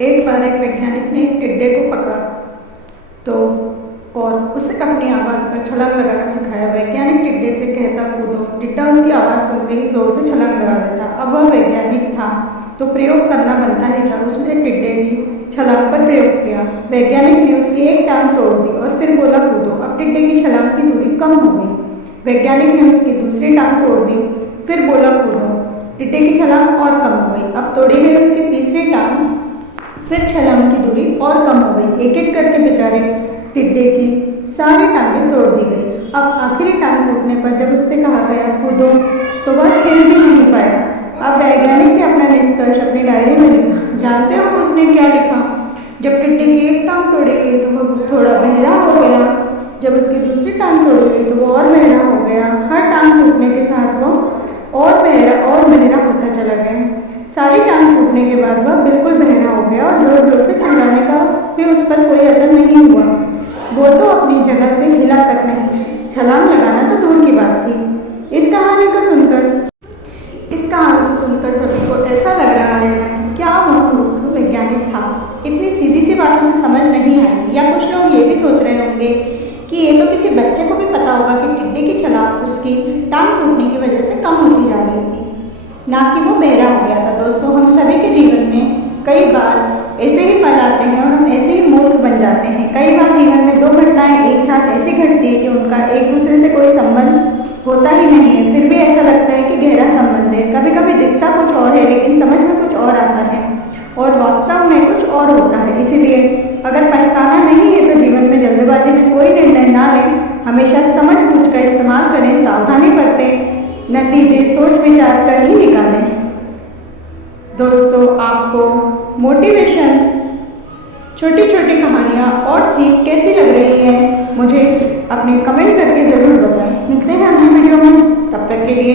एक बार एक वैज्ञानिक ने एक टिड्डे को पकड़ा तो और उसे अपनी आवाज़ पर छलांग लगाना सिखाया। वैज्ञानिक टिड्डे से कहता कूदो, टिड्डा उसकी आवाज़ सुनते ही जोर से छलांग लगा देता। अब वह वैज्ञानिक था तो प्रयोग करना बनता ही था। उसने टिड्डे की छलांग पर प्रयोग किया। वैज्ञानिक ने उसकी एक टांग तोड़ दी और फिर बोला कूदो। अब टिड्डे की छलांग की दूरी कम हो गई। वैज्ञानिक ने उसकी दूसरी टांग तोड़ दी, फिर बोला कूदो। टिड्डे की छलांग और कम हो गई। अब तोड़ी गई उसकी तीसरी टांग, फिर छलांग की दूरी और कम हो गई। एक एक करके बेचारे टिड्डे की सारी टांगें तोड़ दी गई। अब आखिरी टांग टूटने पर जब उससे कहा गया कूदो तो वह हिल भी नहीं पाया। अब वैज्ञानिक ने अपना निष्कर्ष अपनी डायरी में लिखा। जानते हो उसने क्या लिखा? जब टिड्डे की एक टांग तोड़ी गई तो वह थोड़ा बहरा हो गया। जब उसकी दूसरी टांग तोड़ी गई तो वो और बहरा हो गया। हर टांग टूटने के साथ वो और बहरा होता चला गया। सारी टांग टूटने के बाद वह बिल्कुल बहरा हो गया और जोर जोर से चिल्लाने का भी उस पर कोई असर नहीं हुआ। वो तो अपनी जगह से हिला तक नहीं, छलांग लगाना तो दूर की बात थी। इस कहानी को सुनकर सभी को ऐसा लग रहा है ना कि क्या वह मूर्ख वैज्ञानिक था, इतनी सीधी सी बातों से समझ नहीं आई। या कुछ लोग ये भी सोच रहे होंगे कि ये तो किसी बच्चे को भी पता होगा कि टिड्डे की छलांग उसकी टांग टूटने की वजह से कम होती जा रही थी, ना कि वो बहरा हो गया था। दोस्तों, हम सभी के जीवन में कई बार ऐसे ही पल आते हैं और हम ऐसे ही मूर्ख बन जाते हैं। कई बार जीवन में दो घटनाएं एक साथ ऐसी घटती है कि उनका एक दूसरे से कोई संबंध होता ही नहीं है, फिर भी ऐसा लगता है कि गहरा संबंध है। कभी कभी दिखता कुछ और है लेकिन समझ में कुछ और आता है और वास्तव में कुछ और होता है। इसीलिए अगर पछताना नहीं है तो जीवन में जल्दबाजी में कोई निर्णय ना लें। हमेशा समझ बूझ का इस्तेमाल करें, सावधानी बरतें, नतीजे सोच विचार कर ही निकालें। दोस्तों, आपको मोटिवेशन, छोटी छोटी कहानियाँ और सीख कैसी लग रही है मुझे अपने कमेंट करके ज़रूर बताएं। मिलते हैं अगली वीडियो में, तब तक के लिए